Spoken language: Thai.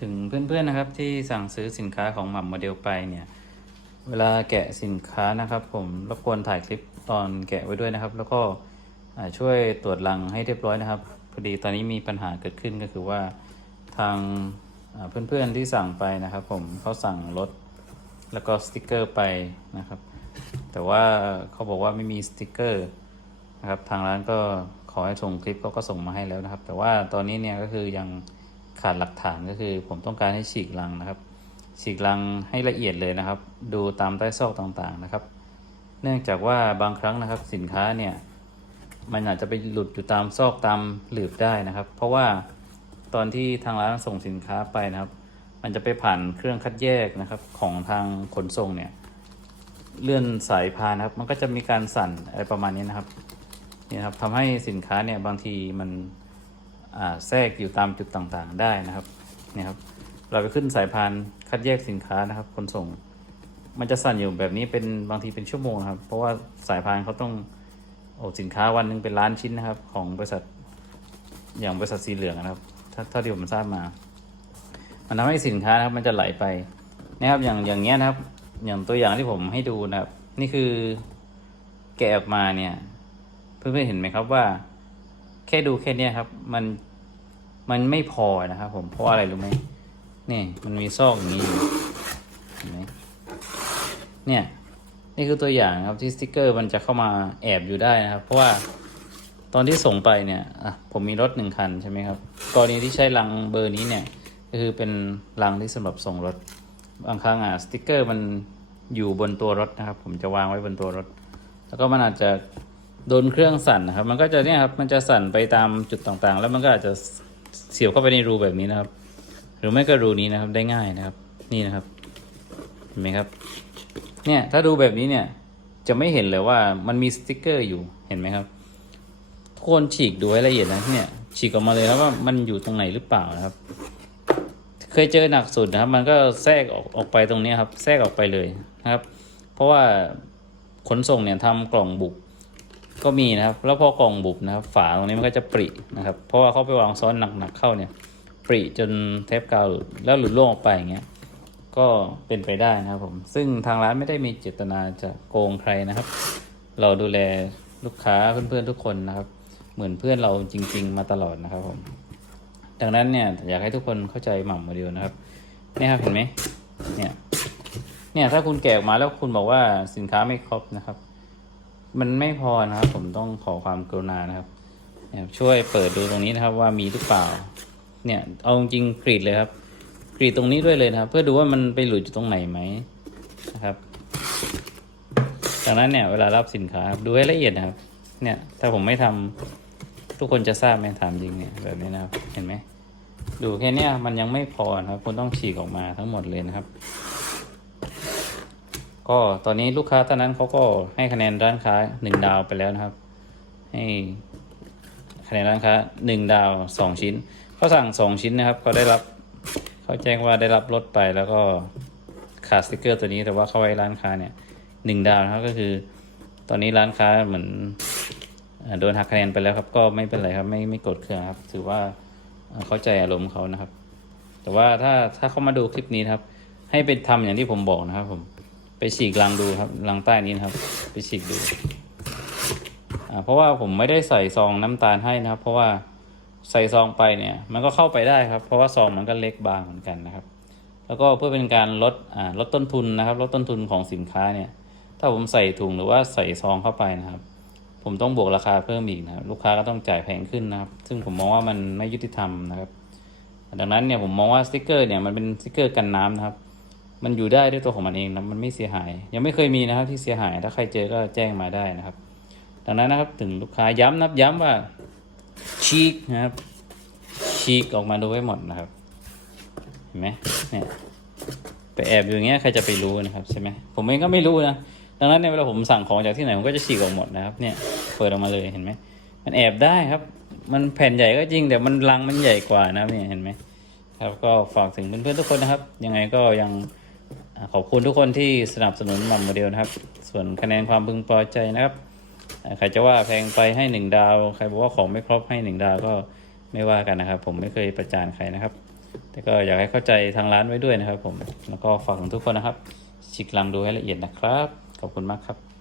ถึงเพื่อนๆนะครับที่สั่งซื้อสินค้าของหม่ำโมเดลไปเนี่ยเวลาแกะสินค้านะครับ ผมรบกวนถ่ายคลิปตอนแกะไว้ด้วยนะครับ แล้วก็ช่วยตรวจลังให้เรียบร้อยนะครับพอดีตอนนี้มีปัญหาเกิดขึ้นก็คือว่าทางเพื่อนๆที่สั่งไปนะครับ ผมเขาสั่งรถแล้วก็สติกเกอร์ไปนะครับ แต่ว่าเขาบอกว่าไม่มีสติกเกอร์นะครับทางร้านก็ขอให้ส่งคลิปเขาก็ส่งมาให้แล้วนะครับ แต่ว่าตอนนี้เนี่ยก็คือยัง ขาดหลักฐานก็คือ ผมต้องการให้ฉีกลังนะครับ ฉีกลังให้ละเอียดเลยนะครับ ดูตามใต้ซอกต่างๆนะครับ เนื่องจากว่าบางครั้งนะครับสินค้าเนี่ยมันอาจจะไปหลุดอยู่ตามซอกตามหลืบได้นะครับ เพราะว่าตอนที่ทางร้านส่งสินค้าไปนะครับ มันจะไปผ่านเครื่องคัดแยกนะครับของทางขนส่งเนี่ยเลื่อนสายพานครับ มันก็จะมีการสั่นอะไรประมาณนี้นะครับนี่ครับทำให้สินค้าเนี่ยบางทีมัน แทรกอยู่ตามจุดต่างๆ ได้นะครับนี่ครับเราไปขึ้นสายพานคัดแยกสินค้านะครับขนส่ง มันจะสั่นอยู่แบบนี้เป็นบางทีเป็นชั่วโมงนะครับ เพราะว่าสายพานเขาต้องโอ้สินค้าวันหนึ่งเป็นล้านชิ้นนะครับ ของบริษัทอย่างบริษัทสีเหลืองนะครับถ้าถ้าที่ผมทราบมา มันทำให้สินค้านะครับ มันจะไหลไปนะครับอย่างอย่างเงี้ยนะครับ อย่างตัวอย่างที่ผมให้ดูนะครับ นี่คือแกะออกมาเนี่ย เพื่อนๆเห็นไหมครับว่า แค่ดูแค่เนี้ยครับ มันมันไม่พอนะครับผมเพราะว่าอะไรรู้ไหมนี่มันมีซอกอย่างนี้อยู่เห็นไหมเนี่ยนี่คือตัวอย่างครับที่สติกเกอร์มันจะเข้ามาแอบอยู่ได้นะครับ เพราะว่าตอนที่ส่งไปเนี่ยอะผมมีรถหนึ่งคันใช่ไหมครับกรณีที่ใช้ลังเบอร์นี้เนี่ยก็คือเป็นลังที่สำหรับส่งรถบางครั้งอะสติกเกอร์มันอยู่บนตัวรถนะครับ ผมจะวางไว้บนตัวรถ แล้วก็มันอาจจะ โดนเครื่องสั่นนะครับ มันก็จะเนี่ยครับมันจะสั่นไปตามจุดต่างๆ แล้วมันก็อาจจะเสียบเข้าไปในรูแบบนี้นะครับ หรือไม่ก็รูนี้นะครับได้ง่ายนะครับ นี่นะครับเห็นไหมครับ เนี่ยถ้าดูแบบนี้เนี่ยจะไม่เห็นเลยว่ามันมีสติกเกอร์อยู่เห็นไหมครับทุกคนฉีกดูให้ละเอียดนะเนี่ยฉีกออกมาเลยครับว่ามันอยู่ตรงไหนหรือเปล่านะครับ เคยเจอหนักสุดนะครับ มันก็แทรกออกออกไปตรงนี้ครับ แทรกออกไปเลยนะครับ เพราะว่าขนส่งเนี่ยทำกล่องบุก ก็มีนะครับ แล้วพอกล่องบุบนะครับ ฝาตรงนี้มันก็จะปรินะครับ เพราะว่าเขาไปวางซ้อนหนักๆเข้าเนี่ย ปริจนเทปกาวหลุดแล้วหลุดล่วงออกไปอย่างเงี้ยก็เป็นไปได้นะครับผม ซึ่งทางร้านไม่ได้มีเจตนาจะโกงใครนะครับ เราดูแลลูกค้าเพื่อนๆทุกคนนะครับ เหมือนเพื่อนเราจริง ๆ มาตลอดนะครับผม ดังนั้นเนี่ยอยากให้ทุกคนเข้าใจหม่ำโมเดลนะครับนี่ครับเห็นไหมเนี่ยเนี่ยถ้าคุณแกะออกมาแล้วคุณบอกว่าสินค้าไม่ครบนะครับ มันไม่พอนะครับ ผมต้องขอความกรุณานะครับ ช่วยเปิดดูตรงนี้นะครับ ว่ามีหรือเปล่า เนี่ย เอาจริงกรีดเลยครับ กรีดตรงนี้ด้วยเลยนะครับ เพื่อดูว่ามันไปหลุดอยู่ตรงไหนไหมนะครับดังนั้นเนี่ยเวลารับสินค้าดูให้ละเอียดนะครับ เนี่ยถ้าผมไม่ทำทุกคนจะทราบไหมถามจริงเนี่ยแบบนี้นะครับ เห็นไหมดูแค่เนี้ยมันยังไม่พอนะครับคุณต้องฉีกออกมาทั้งหมดเลยนะครับ ก็ตอนนี้ลูกค้าท่านนั้นเขาก็ให้คะแนนร้านค้าหนึ่งดาวไปแล้วนะครับ ให้คะแนนร้านค้าหนึ่งดาวสองชิ้นเขาสั่งสองชิ้นนะครับก็ได้รับเขาแจ้งว่าได้รับรถไปแล้วก็ขาดสติกเกอร์ตัวนี้แต่ว่าเขาไว้ร้านค้าเนี่ยหนึ่งดาวนะครับก็คือ ตอนนี้ร้านค้าเหมือนโดนหักคะแนนไปแล้วครับ ก็ไม่เป็นไรครับไม่ไม่กดเครื่องครับ ถือว่าเข้าใจอารมณ์เขานะครับ แต่ว่าถ้าถ้าเขามาดูคลิปนี้ครับ ให้ไปทำอย่างที่ผมบอกนะครับผม ไปฉีกรังดูครับรังใต้นี้นะครับ ไปฉีกดูอ่าเพราะว่าผมไม่ได้ใส่ซองน้ำตาลให้นะครับ เพราะว่าใส่ซองไปเนี่ย มันก็เข้าไปได้ครับ เพราะว่าซองมันก็เล็กบางเหมือนกันนะครับ แล้วก็เพื่อเป็นการลดอ่าลดต้นทุนนะครับ ลดต้นทุนของสินค้าเนี่ย ถ้าผมใส่ถุงหรือว่าใส่ซองเข้าไปนะครับ ผมต้องบวกราคาเพิ่มอีกนะครับ ลูกค้าก็ต้องจ่ายแพงขึ้นนะครับ ซึ่งผมมองว่ามันไม่ยุติธรรมนะครับ ดังนั้นเนี่ยผมมองว่าสติกเกอร์เนี่ยมันเป็นสติกเกอร์กันน้ำนะครับ มันอยู่ได้ด้วยตัวของมันเองนะมันไม่เสียหาย ยังไม่เคยมีนะครับที่เสียหาย ถ้าใครเจอก็แจ้งมาได้นะครับ ดังนั้นนะครับถึงลูกค้าย้ำนับย้ำว่าชีกนะครับฉีกออกมาดูให้หมดนะครับ เห็นไหมเนี่ยไปแอบอยู่อย่างเงี้ยใครจะไปรู้นะครับใช่ไหมผมเองก็ไม่รู้นะดังนั้นในเวลาผมสั่งของจากที่ไหนผมก็จะฉีกออกหมดนะครับเนี่ยเปิดออกมาเลยเห็นไหมมันแอบได้ครับ มันแผ่นใหญ่ก็จริงแต่มันรังมันใหญ่กว่านะครับเนี่ยเห็นไหมครับก็ฝากถึงเพื่อนๆทุกคนนะครับ ยังไงก็ยัง ขอบคุณทุกคนที่สนับสนุนหมัมโมเดลนะครับ ส่วนคะแนนความพึงพอใจนะครับใครจะว่าแพงไปให้หนึ่งดาว ใครบอกว่าของไม่ครบให้หนึ่งดาวก็ไม่ว่ากันนะครับ ผมไม่เคยประจานใครนะครับ แต่ก็อยากให้เข้าใจทางร้านไว้ด้วยนะครับ ผมแล้วก็ฝากถึงทุกคนนะครับฉีกลังดูให้ละเอียดนะครับ ขอบคุณมากครับ